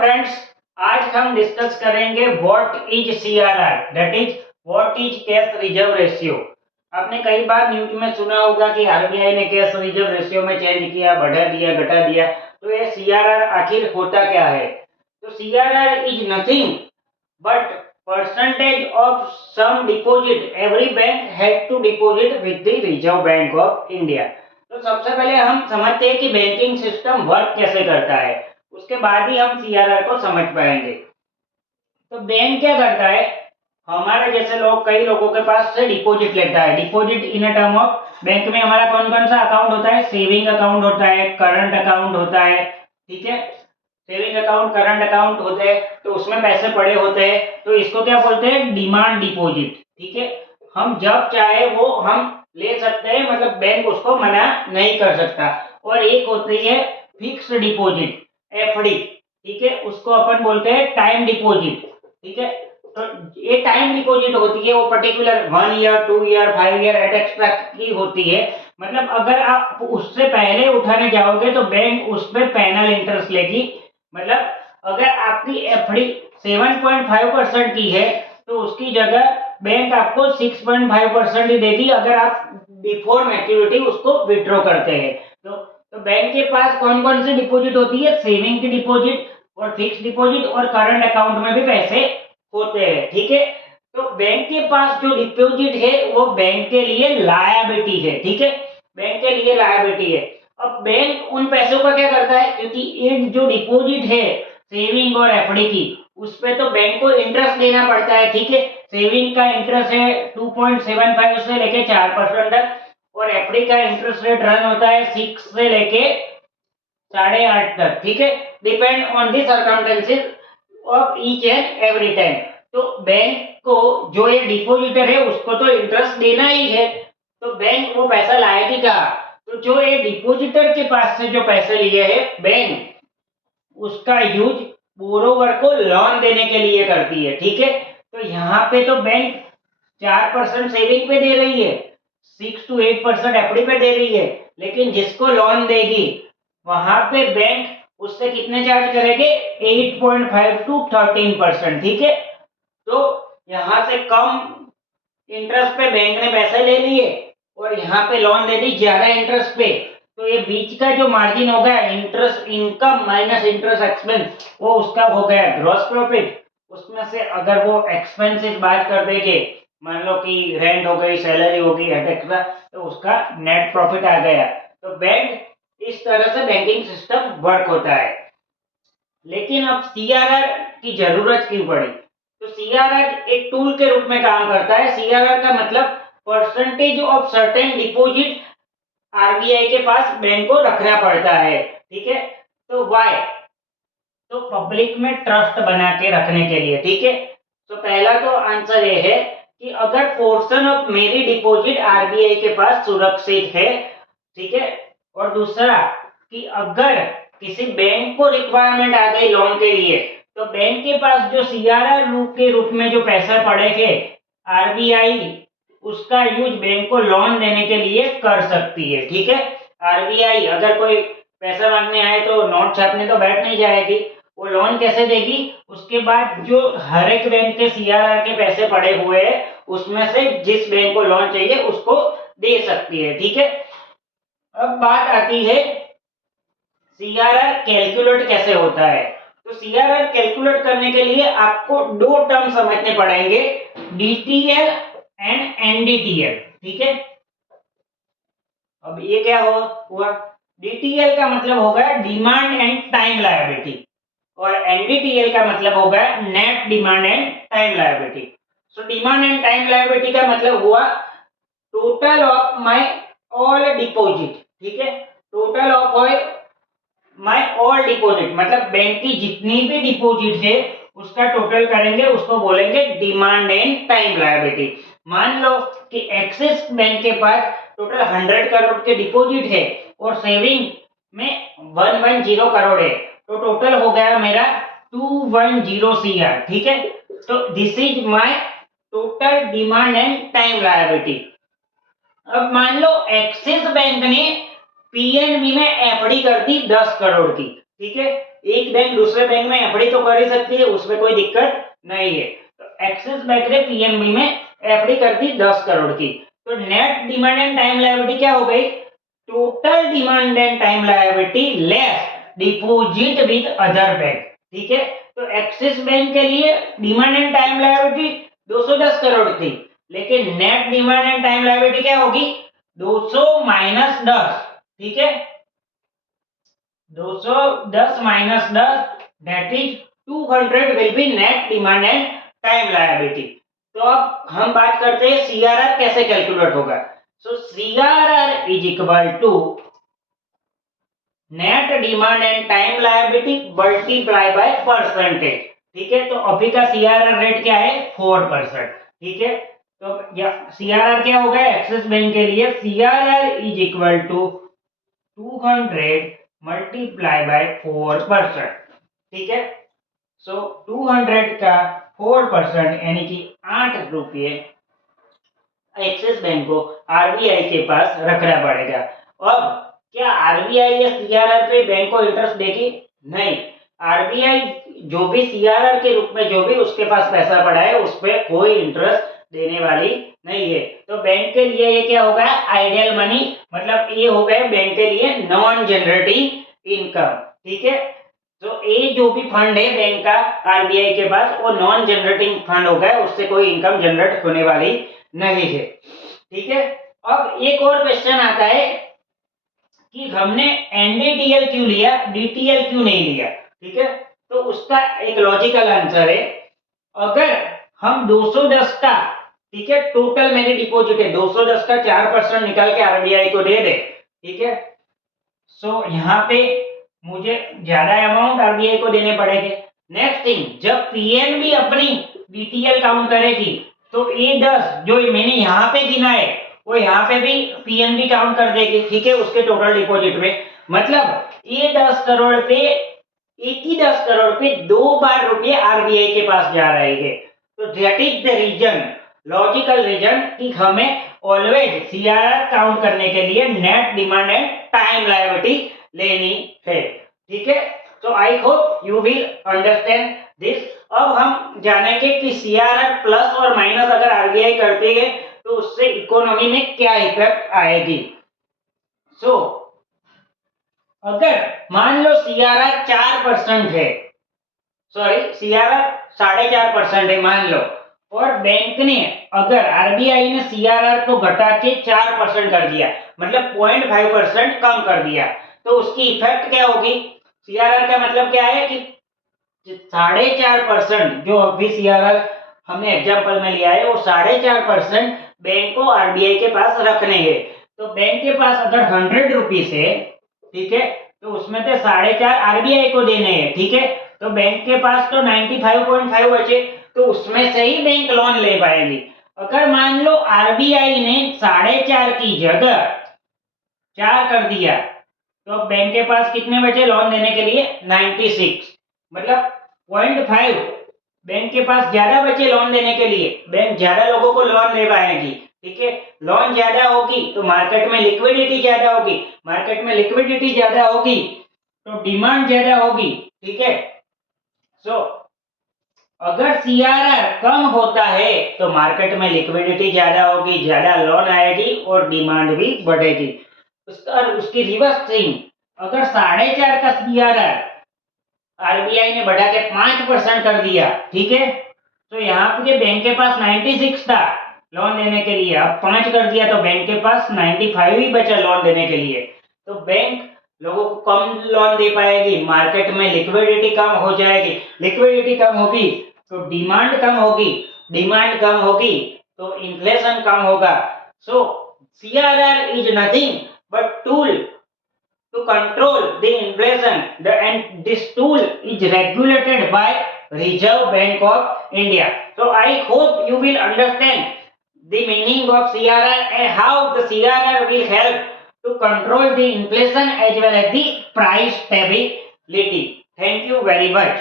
Friends, आज हम discuss करेंगे what is CRR, that is what is cash reserve ratio. आपने कई बार न्यूज में सुना होगा कि आरबीआई ने कैश रिजर्व रेशियो में चेंज किया, बढ़ा दिया, घटा दिया। तो ये सीआरआर आखिर होता क्या है? तो CRR is nothing but percentage of some deposit every bank had to deposit with the Reserve Bank of India. तो सबसे पहले हम समझते हैं कि बैंकिंग सिस्टम वर्क कैसे करता है, उसके बाद ही हम सीआरआर को समझ पाएंगे। तो बैंक क्या करता है, हमारे जैसे लोग, कई लोगों के पास से डिपॉजिट लेता है। Deposit in a term of, bank में हमारा कौन कौन सा अकाउंट होता है? सेविंग अकाउंट होता है, करंट अकाउंट होता है, ठीक है। सेविंग अकाउंट, करंट अकाउंट होते हैं, तो उसमें पैसे पड़े होते हैं, तो इसको क्या बोलते हैं? डिमांड डिपॉजिट, ठीक है। हम जब चाहे वो हम ले सकते हैं, मतलब बैंक उसको मना नहीं कर सकता। और एक होती है फिक्स्ड डिपॉजिट, एफडी, ठीक है, उसको अपन बोलते हैं टाइम डिपॉजिट, ठीक है। तो ये टाइम डिपॉजिट होती है, वो particular 1 year, 2 year, 5 year extra की होती है। मतलब अगर आप उससे पहले उठाने जाओगे तो बैंक उस पर पैनल इंटरेस्ट लेगी। मतलब अगर आपकी एफडी 7.5% की है तो उसकी जगह बैंक आपको 6.5% ही देगी अगर आप बिफोर मैच्योरिटी उसको विड्रॉ करते हैं। तो बैंक के पास कौन कौन सी डिपॉजिट होती है? सेविंग की डिपॉजिट और फिक्स डिपॉजिट और करंट अकाउंट में भी पैसे होते हैं, ठीक है। तो बैंक के पास जो डिपॉजिट है वो बैंक के लिए लायबिलिटी है, ठीक है, बैंक के लिए लायबिलिटी है। अब बैंक उन पैसों का क्या करता है, क्योंकि ये जो डिपॉजिट है सेविंग और एफडी की, उस पे तो बैंक को इंटरेस्ट देना पड़ता है, ठीक है। सेविंग का इंटरेस्ट है 2.75 से लेके 4% तक, और एफडी का इंटरेस्ट रेट रन होता है 6 से लेके 8.5 तक, ठीक है, depend on the circumstances of each and every time. तो बैंक को जो ये डिपॉजिटर है उसको तो इंटरेस्ट देना ही है, तो बैंक वो पैसा लाएगी कहाँ? तो जो ये डिपॉजिटर के पास से जो पैसे लिए है बैंक, उसका यूज बोरोवर को लोन देने के लिए करती है, ठीक है। तो यहाँ पे तो बैंक 4% सेविंग पे दे रही है, 6 to 8% एफडी पे दे रही है, लेकिन जिसको लोन देगी वहां पे बैंक उससे कितने चार्ज करेंगे? 8.5 to 13%, ठीक है। तो यहाँ से कम इंटरेस्ट पे बैंक ने पैसे ले लिए और यहाँ पे लोन दे दी ज्यादा इंटरेस्ट पे, तो ये बीच का जो मार्जिन हो गया interest income minus interest expense, वो उसका हो गया ग्रॉस प्रॉफिट। उसमें से अगर वो एक्सपेंसेस बात कर देंगे, मान लो कि रेंट हो गई, सैलरी हो गई, एक्स्ट्रा, तो उसका नेट प्रॉफिट आ गया। तो बैंक, इस तरह से बैंकिंग सिस्टम वर्क होता है। लेकिन अब सीआरआर की जरूरत क्यों पड़ी? तो सीआरआर एक टूल के रूप में काम करता है। सीआरआर का मतलब percentage of certain deposit RBI के पास बैंक को रखना पड़ता है, ठीक है। तो व्हाई? तो पब्लिक में ट्रस्ट बना के रखने के लिए, ठीक है। तो पहला तो आंसर ये है कि अगर पोर्शन ऑफ मेरी डिपॉजिट आरबीआई के पास सुरक्षित है, ठीक है। और दूसरा कि अगर किसी बैंक को रिक्वायरमेंट आ गई लोन के लिए, तो बैंक के पास जो सीआरआर के रूप में जो पैसे पड़े थे, आरबीआई उसका यूज बैंक को लोन देने के लिए कर सकती है, ठीक है। आरबीआई अगर कोई पैसा मांगने आए तो नोट छापने तो बैठ नहीं जाएगी, वो लोन कैसे देगी? उसके बाद जो हर एक बैंक के सीआरआर के पैसे पड़े हुए हैं उसमें से जिस बैंक को लोन चाहिए उसको दे सकती है, ठीक है। अब बात आती है सीआरआर कैलकुलेट कैसे होता है। तो सीआरआर कैलकुलेट करने के लिए आपको दो टर्म समझने पड़ेंगे, डीटीएल एंड एनडीटीएल, ठीक है। अब ये क्या हुआ? डीटीएल का मतलब होगा डिमांड एंड टाइम लायबिलिटी, और एनडीटीएल का मतलब होगा net demand and time liability. So demand and time liability का मतलब हुआ total of my all deposit, ठीक है। Total of my all deposit, मतलब बैंक की जितनी भी डिपॉजिट है उसका टोटल करेंगे, उसको बोलेंगे डिमांड एंड टाइम लायबिलिटी। मान लो कि एक्सिस बैंक के पास टोटल 100 करोड़ के डिपॉजिट है और सेविंग में 110 करोड़ है, तो टोटल हो गया मेरा 210 सीआर, ठीक है। तो this is my total demand and time liability. अब मान लो एक्सिस बैंक ने पीएनबी में एफडी कर दी 10 करोड़ की, ठीक है, एक बैंक दूसरे बैंक में एफडी तो कर ही सकती है, उसमें कोई दिक्कत नहीं है। तो एक्सिस बैंक ने पीएनबी में एफडी कर दी 10 करोड़ की। तो net demand and time liability क्या हो गई? Total demand and time liability less deposit with other bank. ठीक है, तो एक्सिस बैंक के लिए demand and time liability 210 crore थी, लेकिन net demand and time liability क्या होगी? 200 माइनस 10। ठीक है, 210 minus 10 that is 200 will be net demand and time liability. तो अब हम बात करते हैं सीआरआर कैसे कैलकुलेट होगा। So CRR is equal to net demand and time liability multiply by percentage. ठीक है, तो अभी का सीआरआर रेट क्या है? 4%। ठीक है, तो सीआरआर क्या होगा एक्सिस बैंक के लिए? CRR is equal to 200 multiply by 4%। ठीक है, सो 200 का 4% यानी कि 8 रुपये एक्सिस बैंक को आरबीआई के पास रखना पड़ेगा। अब क्या आरबीआई या सीआरआर पे बैंक को इंटरेस्ट देगी? नहीं, आरबीआई जो भी सीआरआर के रूप में जो भी उसके पास पैसा पड़ा है उस पर कोई इंटरेस्ट देने वाली नहीं है। तो बैंक के लिए ये क्या होगा? आइडियल मनी, मतलब ये हो गया बैंक के लिए नॉन जनरेटिंग इनकम। ठीक है, तो ये जो भी फंड है बैंक का आरबीआई के पास वो नॉन जनरेटिंग फंड होगा, उससे कोई इनकम जनरेट होने वाली नहीं है। ठीक है, अब एक और क्वेश्चन आता है कि हमने एनडीटीएल क्यों लिया, डीटीएल क्यों नहीं लिया? ठीक है, तो उसका एक लॉजिकल आंसर है, अगर हम 210 का, ठीक है, टोटल मेरी डिपॉजिट है 210 का 4% निकाल के आरबीआई को दे दे, ठीक है, सो यहाँ पे मुझे ज्यादा अमाउंट आरबीआई को देने पड़ेंगे। नेक्स्ट थिंग, जब पीएनबी अपनी डीटीएल काउंट करेगी तो ये 10 जो मैंने यहाँ पे गिना है वो यहाँ पे भी पीएनबी काउंट कर देगी। ठीक है, उसके टोटल डिपॉजिट में, मतलब ये 10 करोड़ पे, एक ही 10 करोड़ पे 2 बार रुपये आरबीआई के पास जा रहे हैं। तो that is the reason, logical reason कि हमें ऑलवेज सीआरआर काउंट करने के लिए net demand and time liability लेनी है। ठीक है, तो I hope you will understand this. अब हम जानेंगे कि सीआरआर प्लस और माइनस अगर आरबीआई करती है तो उससे इकोनॉमी में क्या इफेक्ट आएगी। सो अगर मान लो सीआरआर 4% है, सॉरी सीआरआर 4.5% है मान लो, और बैंक ने अगर आरबीआई ने सीआरआर को घटा के 4% कर दिया, मतलब 0.5% कम कर दिया, तो उसकी इफेक्ट क्या होगी? सीआरआर का मतलब क्या है कि 4.5% जो अभी सीआरआर हमने एग्जांपल में लिया है वो 4.5% बैंक को आरबीआई के पास रखने हैं। तो बैंक के पास अगर 100 रुपीज है, ठीक है, तो उसमें से 4.5 आरबीआई को देने हैं। ठीक है, तो बैंक के पास तो 95.5 बचे, तो उसमें से ही बैंक लोन ले पाएगी। अगर मान लो आरबीआई ने 4.5 की जगह 4 कर दिया, तो अब बैंक के पास कितने बचे लोन देने के लिए? 96, मतलब 0.5 बैंक के पास ज्यादा बचे लोन देने के लिए, बैंक ज्यादा लोगों को लोन ले पाएगी। ठीक है, लोन ज्यादा होगी तो मार्केट में लिक्विडिटी ज्यादा होगी, मार्केट में लिक्विडिटी ज्यादा होगी तो डिमांड ज्यादा होगी। ठीक है, सो अगर सीआरआर कम होता है तो मार्केट में लिक्विडिटी ज्यादा होगी, ज्यादा लोन आएगी और डिमांड भी बढ़ेगी। उसकी रिवर्स थिंग, अगर 4.5 का सीआरआर आरबीआई ने बढ़ा के 5% कर दिया, ठीक है, तो यहाँ पे बैंक के पास 96 था लोन देने के लिए, अब 5 कर दिया तो बैंक के पास 95 ही बचा लोन देने के लिए। तो बैंक लोगों को कम लोन दे पाएगी, मार्केट में लिक्विडिटी कम हो जाएगी, लिक्विडिटी कम होगी तो डिमांड कम होगी, डिमांड कम होगी तो इन्फ्लेशन कम होगा। So CRR is nothing but tool to control the inflation, and this tool is regulated by Reserve Bank of India. So I hope you will understand the meaning of CRR and how the CRR will help to control the inflation as well as the price stability. Thank you very much.